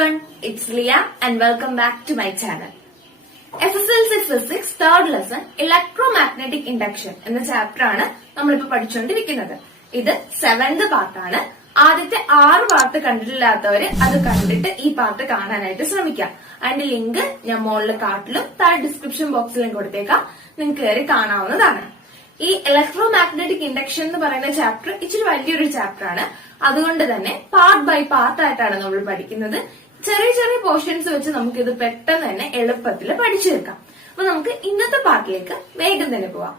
everyone, it's Leah and welcome back to my channel. SSLC Physics third lesson Electromagnetic Induction എന്ന chapter ആണ് നമ്മളിപ്പോ പഠിച്ചുകൊണ്ടിരിക്കുന്നത്. ഇത് 7th പാർട്ടാണ്. ആദ്യത്തെ 6 പാർട്ട് കണ്ടിട്ടില്ലാത്തവര് അത് കണ്ടിട്ട് ഈ പാർട്ട് കാണാനായിട്ട് ശ്രമിക്കാം. അതിന്റെ ലിങ്ക് ഞാൻ മുകളിൽ കാർട്ടിലും താഴെ ഡിസ്ക്രിപ്ഷൻ ബോക്സിലും കൊടുത്തേക്കാം. നിങ്ങൾക്ക് കയറി കാണാവുന്നതാണ്. ഈ ഇലക്ട്രോമാഗ്നറ്റിക് ഇൻഡക്ഷൻ എന്ന് പറയുന്ന ചാപ്റ്റർ ഇച്ചിരി വലിയൊരു ചാപ്റ്റർ ആണ്. അതുകൊണ്ട് തന്നെ പാർട്ട് ബൈ പാർട്ട് ആയിട്ടാണ് നമ്മൾ പഠിക്കുന്നത്. ചെറിയ ചെറിയ പോർഷൻസ് വെച്ച് നമുക്കിത് പെട്ടെന്ന് തന്നെ എളുപ്പത്തിൽ പഠിച്ചെടുക്കാം. അപ്പൊ നമുക്ക് ഇന്നത്തെ പാർട്ടിലേക്ക് വേഗം തന്നെ പോവാം.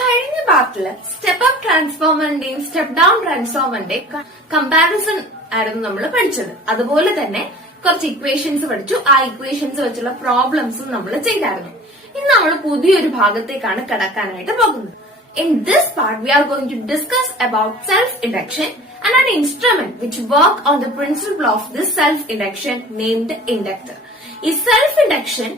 കഴിഞ്ഞ പാർട്ടില് സ്റ്റെപ്പ് അപ്പ് ട്രാൻസ്ഫോമറിന്റെയും സ്റ്റെപ്പ് ഡൗൺ ട്രാൻസ്ഫോമറിന്റെയും കമ്പാരിസൺ ആയിരുന്നു നമ്മൾ പഠിച്ചത്. അതുപോലെ തന്നെ കുറച്ച് ഇക്വേഷൻസ് പഠിച്ചു. ആ ഇക്വേഷൻസ് വെച്ചുള്ള പ്രോബ്ലംസും നമ്മൾ ചെയ്തായിരുന്നു. ഇന്ന് നമ്മൾ പുതിയൊരു ഭാഗത്തേക്കാണ് കടക്കാനായിട്ട് പോകുന്നത്. In this part, we are going to discuss about self-induction and an instrument which work on the principle of this self-induction named inductor. ഈ self-induction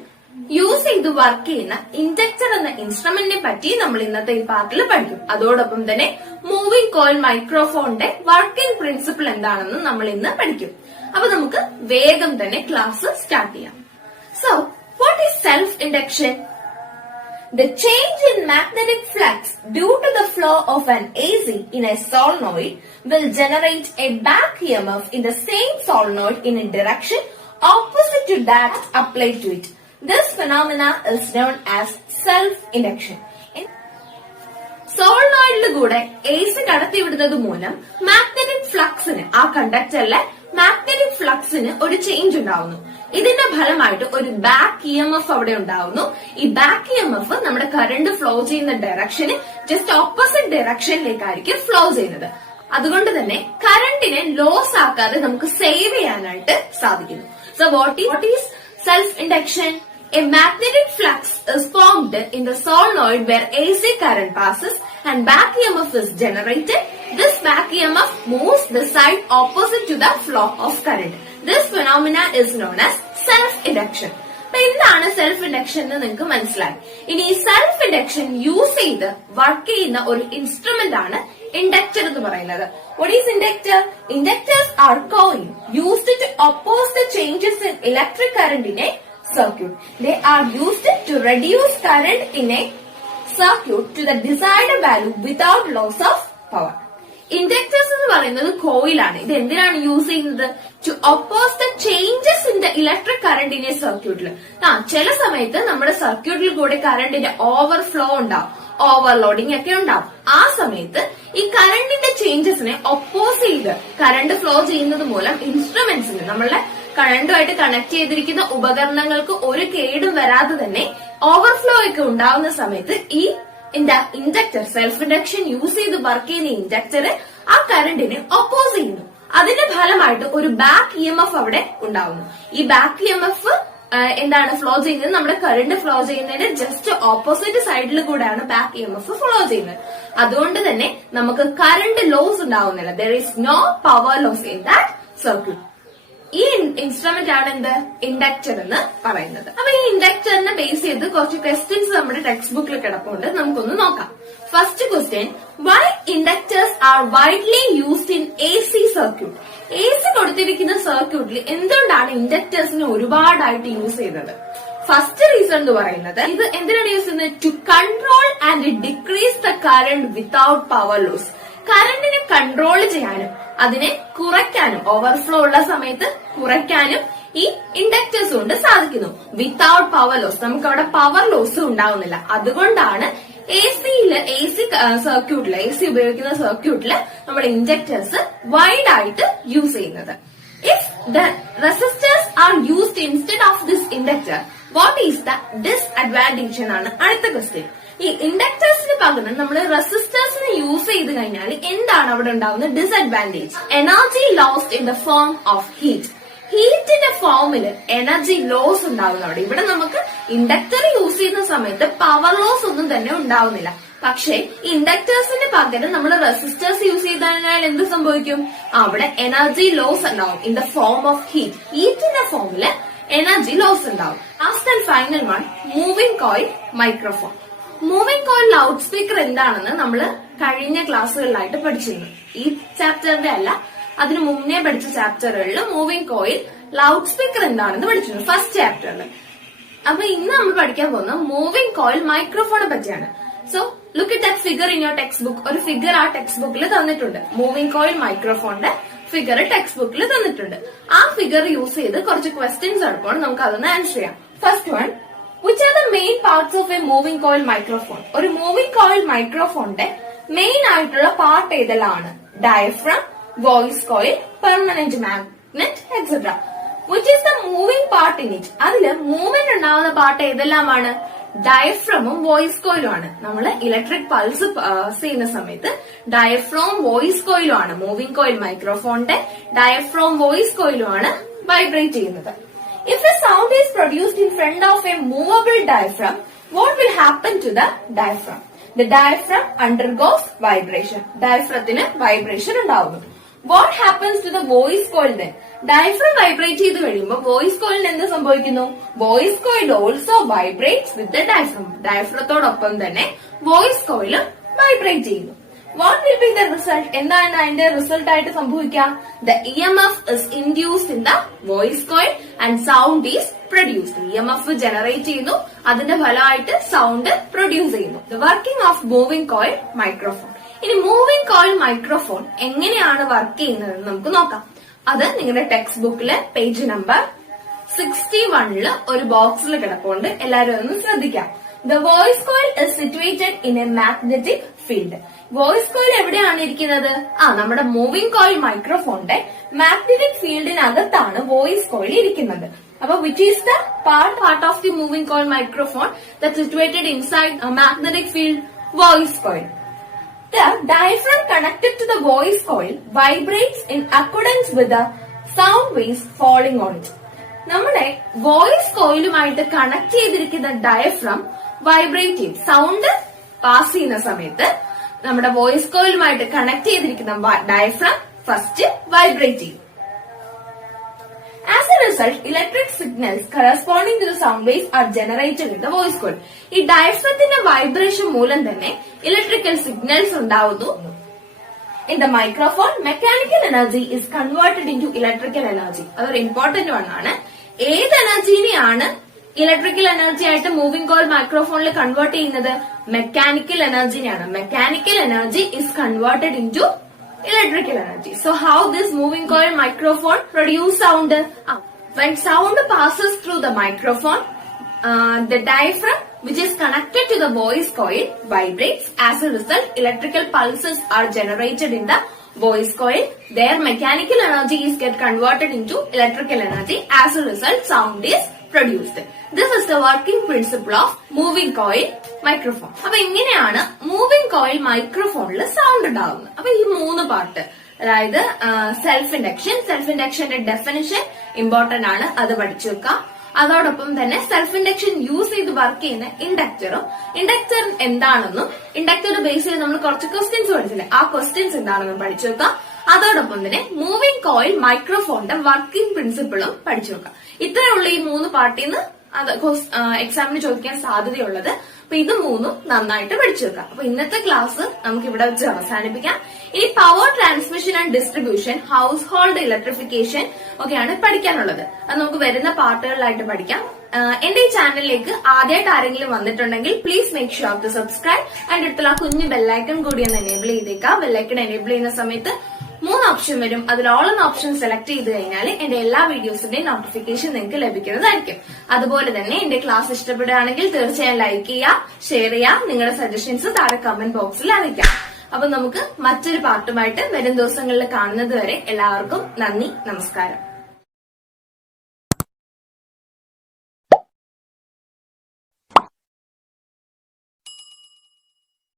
യൂസ് ചെയ്ത് വർക്ക് ചെയ്യുന്ന ഇൻഡക്ടർ എന്ന ഇൻസ്ട്രുമെന്റിനെ പറ്റി നമ്മൾ ഇന്നത്തെ ഈ പാർട്ടിൽ പഠിക്കും. അതോടൊപ്പം തന്നെ മൂവിംഗ് കോയിൽ മൈക്രോഫോണിന്റെ വർക്കിംഗ് പ്രിൻസിപ്പിൾ എന്താണെന്ന് നമ്മൾ ഇന്ന് പഠിക്കും. അപ്പൊ നമുക്ക് വേഗം തന്നെ ക്ലാസ് സ്റ്റാർട്ട് ചെയ്യാം. So what is self-induction? The change in magnetic flux due to the flow of an AC in a solenoid will generate a back EMF in the same solenoid in a direction opposite to that applied to it. This phenomena is known as self-induction. സോളിനോയിഡിൽ കൂടെ AC കടത്തിവിടുന്നത് മൂലം magnetic ഫ്ലക്സിന് ആ കണ്ടക്ടറിലെ magnetic ഫ്ലക്സിന് ഒരു change ഉണ്ടാവുന്നു. ഇതിന്റെ ഫലമായിട്ട് ഒരു back EMF അവിടെ ഉണ്ടാവുന്നു. ഈ ബാക്ക് EMF നമ്മുടെ കറണ്ട് ഫ്ലോ ചെയ്യുന്ന ഡയറക്ഷന് ജസ്റ്റ് ഓപ്പോസിറ്റ് ഡയറക്ഷനിലേക്കായിരിക്കും ഫ്ലോ ചെയ്യുന്നത്. അതുകൊണ്ട് തന്നെ കറണ്ടിനെ ലോസ് ആക്കാതെ നമുക്ക് സേവ് ചെയ്യാനായിട്ട് സാധിക്കുന്നു. So what is self induction? A magnetic flux is formed in the solenoid where AC current passes and back EMF is generated. This back EMF moves the side opposite to the flow of current. This phenomena is known as self-induction. അപ്പൊ എന്താണ് self induction എന്ന് നിങ്ങൾക്ക് മനസ്സിലായി. ഇനി ഈ self induction use ചെയ്ത് work ചെയ്യുന്ന ഒരു ഇൻസ്ട്രുമെന്റ് ആണ് ഇൻഡക്ടർ എന്ന് പറയുന്നത്. What is inductor? Inductors are coil used to oppose the changes in electric current in a circuit. They are used to reduce current in a circuit to the desired value without loss of power. Inductors എന്ന് പറയുന്നത് കോയിലാണ്. ഇത് എന്തിനാണ് use ചെയ്യുന്നത്? To oppose the changes in the electric current in a സർക്യൂട്ടിൽ. ചില സമയത്ത് നമ്മുടെ സർക്യൂട്ടിൽ കൂടെ കറണ്ടിന്റെ ഓവർഫ്ലോ ഉണ്ടാവും, ഓവർലോഡിംഗ് ഒക്കെ ഉണ്ടാവും. ആ സമയത്ത് ഈ കറണ്ടിന്റെ ചേഞ്ചസിനെ ഒപ്പോസ് ചെയ്ത് കറണ്ട് ഫ്ലോ ചെയ്യുന്നത് മൂലം ഇൻസ്ട്രുമെന്റ്സിന് നമ്മളുടെ കറണ്ടുമായിട്ട് കണക്ട് ചെയ്തിരിക്കുന്ന ഉപകരണങ്ങൾക്ക് ഒരു കേടും വരാതെ തന്നെ ഓവർഫ്ലോ ഒക്കെ ഉണ്ടാവുന്ന സമയത്ത് ഈ ഇൻഡക്ടർ സെൽഫ് ഇൻഡക്ഷൻ യൂസ് ചെയ്ത് വർക്ക് ചെയ്യുന്ന ഇൻഡക്ടർ ആ കറണ്ടിനെ ഒപ്പോസ് ചെയ്യുന്നു. അതിന്റെ ഫലമായിട്ട് ഒരു ബാക്ക് EMF അവിടെ ഉണ്ടാവുന്നു. ഈ ബാക്ക് EMF എന്താണ് ഫ്ലോ ചെയ്യുന്നത്? നമ്മുടെ കറണ്ട് ഫ്ലോ ചെയ്യുന്നതിന് ജസ്റ്റ് ഓപ്പോസിറ്റ് സൈഡിൽ കൂടെയാണ് ബാക്ക് EMF ഫ്ലോ ചെയ്യുന്നത്. അതുകൊണ്ട് തന്നെ നമുക്ക് കറണ്ട് ലോസ് ഉണ്ടാവുന്നില്ല. There is no power loss in that circuit. ഈ ഇൻസ്ട്രുമെന്റ് ആണ് എന്ത്? ഇൻഡക്ടർ എന്ന് പറയുന്നത്. അപ്പൊ ഈ ഇൻഡക്ടറിനെ ബേസ് ചെയ്ത് കുറച്ച് ക്വസ്റ്റ്യൻസ് നമ്മുടെ ടെക്സ്റ്റ് ബുക്കിൽ കിടപ്പുണ്ട്. നമുക്കൊന്ന് നോക്കാം. First question, why inductors are widely used in AC circuit? AC കൊടുത്തിരിക്കുന്ന സർക്യൂട്ടിൽ എന്തുകൊണ്ടാണ് ഇൻഡക്ടേഴ്സിനെ ഒരുപാടായിട്ട് യൂസ് ചെയ്തത്? ഫസ്റ്റ് റീസൺ എന്ന് പറയുന്നത് ഇത് എന്തിനാണ് യൂസ് ചെയ്യുന്നത്? To control and decrease the current without power loss. കറണ്ടിനെ കൺട്രോൾ ചെയ്യാനും അതിനെ കുറയ്ക്കാനും ഓവർഫ്ലോ ഉള്ള സമയത്ത് കുറയ്ക്കാനും ഈ ഇൻഡക്ടേഴ്സ് കൊണ്ട് സാധിക്കുന്നു. വിത്തൌട്ട് പവർ ലോസ്, നമുക്ക് അവിടെ പവർ ലോസ് ഉണ്ടാവുന്നില്ല. അതുകൊണ്ടാണ് AC സർക്യൂട്ടില് AC ഉപയോഗിക്കുന്ന സർക്യൂട്ടില് നമ്മുടെ ഇൻഡക്ടേഴ്സ് വൈഡ് ആയിട്ട് യൂസ് ചെയ്യുന്നത്. If the resistors are used instead of this inductor, what is the disadvantage എന്നാണ് അടുത്ത ക്വസ്റ്റ്യൻ. ഈ ഇൻഡക്ടേഴ്സിന് പകരം നമ്മൾ റെസിസ്റ്റേഴ്സിനെ യൂസ് ചെയ്ത് കഴിഞ്ഞാൽ എന്താണ് അവിടെ ഉണ്ടാവുന്ന disadvantage? Energy lost in the form of heat. ഹീറ്റിന്റെ ഫോമില് എനർജി ലോസ് ഉണ്ടാവുന്ന അവിടെ. ഇവിടെ നമുക്ക് ഇൻഡക്ടർ യൂസ് ചെയ്യുന്ന സമയത്ത് പവർ ലോസ് ഒന്നും തന്നെ ഉണ്ടാവുന്നില്ല. പക്ഷേ ഇൻഡക്ടേഴ്സിന് പകരം നമ്മൾ റെസിസ്റ്റേഴ്സ് യൂസ് ചെയ്ത് കഴിഞ്ഞാൽ എന്ത് സംഭവിക്കും? അവിടെ എനർജി ലോസ് ഉണ്ടാവും in the form of heat. ഹീറ്റിന്റെ ഫോമില് എനർജി ലോസ് ഉണ്ടാവും. Last and final one, moving coil microphone. Moving coil loud speaker എന്താണെന്ന് നമ്മൾ കഴിഞ്ഞ ക്ലാസ്സുകളിലായിട്ട് പഠിച്ചിരുന്നു. ഈ ചാപ്റ്ററിന്റെ അല്ല, അതിന് മുന്നേ പഠിച്ച ചാപ്റ്ററുകളിൽ മൂവിംഗ് കോയിൽ, ലൗഡ് സ്പീക്കർ എന്താണെന്ന് പഠിച്ചിട്ടുണ്ട് ഫസ്റ്റ് ചാപ്റ്ററിൽ. അപ്പൊ ഇന്ന് നമ്മൾ പഠിക്കാൻ പോകുന്ന മൂവിംഗ് കോയിൽ മൈക്രോഫോണെ പറ്റിയാണ്. So look at that figure in your text book. ഒരു ഫിഗർ ആ ടെക്സ്റ്റ് ബുക്കിൽ തന്നിട്ടുണ്ട്. മൂവിംഗ് കോയിൽ മൈക്രോഫോണിന്റെ ഫിഗർ ടെക്സ്റ്റ് ബുക്കിൽ തന്നിട്ടുണ്ട്. ആ ഫിഗർ യൂസ് ചെയ്ത് കുറച്ച് ക്വസ്റ്റ്യൻസ് എടുപ്പോൾ നമുക്ക് അതൊന്ന് ആൻസർ ചെയ്യാം. First one, which are the main parts of a moving coil microphone? ഒരു മൂവിംഗ് കോയിൽ മൈക്രോഫോണിന്റെ മെയിൻ ആയിട്ടുള്ള പാർട്ട് ഏതെല്ലാം? Diaphragm, voice coil, permanent magnet, etcetera. Which is the moving part in it? അതില് movement ഉണ്ടാവുന്ന part ഏതെല്ലാമാണ്? ഡയഫ്രമും voice കോയിലും ആണ്. നമ്മൾ electric pulse ചെയ്യുന്ന സമയത്ത് diaphragm voice കോയിലും ആണ്. മൂവിംഗ് കോയിൽ മൈക്രോഫോണിന്റെ ഡയഫ്രോം വോയിസ് കോയിലും ആണ് വൈബ്രേറ്റ് ചെയ്യുന്നത്. If a sound is produced in front of a movable diaphragm, what will happen to the diaphragm? The diaphragm undergoes vibration. Diaphragmത്തിന് vibration ഉണ്ടാവുന്നു. What happens to the voice coil then? Diaphragm vibrate ചെയ്ത് കഴിയുമ്പോൾ voice coilന് എന്ത് സംഭവിക്കുന്നു? Voice coil also vibrates with the diaphragm. Diaphragmത്തോടൊപ്പം തന്നെ voice coil vibrate ചെയ്യുന്നു. What will be the result? എന്താണ് അതിന്റെ result ആയിട്ട് സംഭവിക്കുക? The EMF is induced in the voice coil and sound is produced. EMF generate ചെയ്യുന്നു, അതിന്റെ ഫലമായിട്ട് സൗണ്ട് പ്രൊഡ്യൂസ് ചെയ്യുന്നു. The working of moving coil microphone. ഇനി മൂവിംഗ് കോയിൽ മൈക്രോഫോൺ എങ്ങനെയാണ് വർക്ക് ചെയ്യുന്നത് നമുക്ക് നോക്കാം. അത് നിങ്ങളുടെ ടെക്സ്റ്റ് ബുക്കിലെ പേജ് നമ്പർ 61 ഒരു ബോക്സിൽ കിടപ്പുണ്ട്. എല്ലാവരും ഒന്ന് ശ്രദ്ധിക്കാം. The voice coil is situated in a magnetic field. Voice coil എവിടെയാണ് ഇരിക്കുന്നത്? നമ്മുടെ മൂവിംഗ് കോയിൽ മൈക്രോഫോണിന്റെ മാഗ്നറ്റിക് ഫീൽഡിനകത്താണ് വോയിസ് കോയിൽ ഇരിക്കുന്നത്. അപ്പൊ which is the part of the moving coil microphone that's situated inside a magnetic field? Voice coil. The diaphragm connected to the voice coil vibrates in accordance with the sound waves falling on it. നമ്മുടെ voice കോയിലുമായിട്ട് connect ചെയ്തിരിക്കുന്ന diaphragm vibrate ചെയ്യും. Sound pass ചെയ്യുന്ന സമയത്ത് നമ്മുടെ voice കോയിലുമായിട്ട് connect ചെയ്തിരിക്കുന്ന diaphragm first vibrate ചെയ്യും. As a result, electric signals corresponding to the sound waves are generated in the voice coil. ഈ ഡയഫ്രത്തിന്റെ vibration മൂലം തന്നെ ഇലക്ട്രിക്കൽ സിഗ്നൽസ് ഉണ്ടാവുന്നു. In the microphone, mechanical energy is converted into electrical energy. അതൊരു important one ആണ്. ഏത് എനർജിനെയാണ് electrical energy ആയിട്ട് moving coil മൈക്രോഫോണിൽ കൺവേർട്ട് ചെയ്യുന്നത്? മെക്കാനിക്കൽ എനർജിനെയാണ്. Mechanical energy is converted into electrical energy. So how this moving coil microphone produce sound? When sound passes through the microphone, the diaphragm which is connected to the voice coil vibrates. As a result, electrical pulses are generated in the voice coil. Their mechanical energy is get converted into electrical energy. As a result, sound is produced. This is the working principle of moving coil microphone. അപ്പൊ ഇങ്ങനെയാണ് moving coil മൈക്രോഫോണിൽ sound ഉണ്ടാവുന്നത്. അപ്പൊ ഈ മൂന്ന് part, അതായത് self ഇൻഡക്ഷന്റെ definition important ആണ്, അത് പഠിച്ചു വെക്കാം. അതോടൊപ്പം തന്നെ സെൽഫ് ഇൻഡക്ഷൻ യൂസ് ചെയ്ത് വർക്ക് ചെയ്യുന്ന ഇൻഡക്ടർ എന്താണെന്നും ഇൻഡക്ടറുടെ ബേസ് ചെയ്ത് നമ്മൾ കുറച്ച് ക്വസ്റ്റ്യൻസ് പഠിച്ചില്ലേ, ആ ക്വസ്റ്റ്യൻസ് എന്താണെന്നും പഠിച്ചു വെക്കാം. അതോടൊപ്പം തന്നെ മൂവിംഗ് കോയിൽ മൈക്രോഫോണിന്റെ വർക്കിംഗ് പ്രിൻസിപ്പിളും പഠിച്ചു വെക്കാം. ഇത്രയുള്ള ഈ മൂന്ന് പാർട്ടിൽ നിന്ന് എക്സാമിന് ചോദിക്കാൻ സാധ്യതയുള്ളത്. അപ്പൊ ഇത് മൂന്നും നന്നായിട്ട് പഠിച്ചു വെക്കാം. അപ്പൊ ഇന്നത്തെ ക്ലാസ് നമുക്ക് ഇവിടെ വെച്ച് അവസാനിപ്പിക്കാം. ഇനി power transmission and distribution, house hold electrification ഒക്കെയാണ് പഠിക്കാനുള്ളത്. അത് നമുക്ക് വരുന്ന പാർട്ടുകളിലായിട്ട് പഠിക്കാം. എന്റെ ഈ ചാനലിലേക്ക് ആദ്യമായിട്ട് ആരെങ്കിലും വന്നിട്ടുണ്ടെങ്കിൽ please make sure to subscribe. അതിന്റെ അടുത്തുള്ള കുഞ്ഞു ബെല്ലൈക്കൺ കൂടി ഒന്ന് എനേബിൾ ചെയ്തേക്കാം. ബെല്ലൈക്കൺ എനേബിൾ ചെയ്യുന്ന സമയത്ത് 3 ഓപ്ഷൻ വരും. അതിൽ ഓൾ എന്ന ഓപ്ഷൻ സെലക്ട് ചെയ്ത് കഴിഞ്ഞാൽ എന്റെ എല്ലാ വീഡിയോസിന്റെയും നോട്ടിഫിക്കേഷൻ നിങ്ങൾക്ക് ലഭിക്കുന്നതായിരിക്കും. അതുപോലെ തന്നെ എന്റെ ക്ലാസ് ഇഷ്ടപ്പെടുകയാണെങ്കിൽ തീർച്ചയായും ലൈക്ക് ചെയ്യുക, ഷെയർ ചെയ്യുക, നിങ്ങളുടെ സജഷൻസ് താഴെ കമന്റ് ബോക്സിൽ അറിയിക്കാം. അപ്പൊ നമുക്ക് മറ്റൊരു പാർട്ടുമായിട്ട് വരും ദിവസങ്ങളിൽ കാണുന്നത് വരെ എല്ലാവർക്കും നന്ദി, നമസ്കാരം.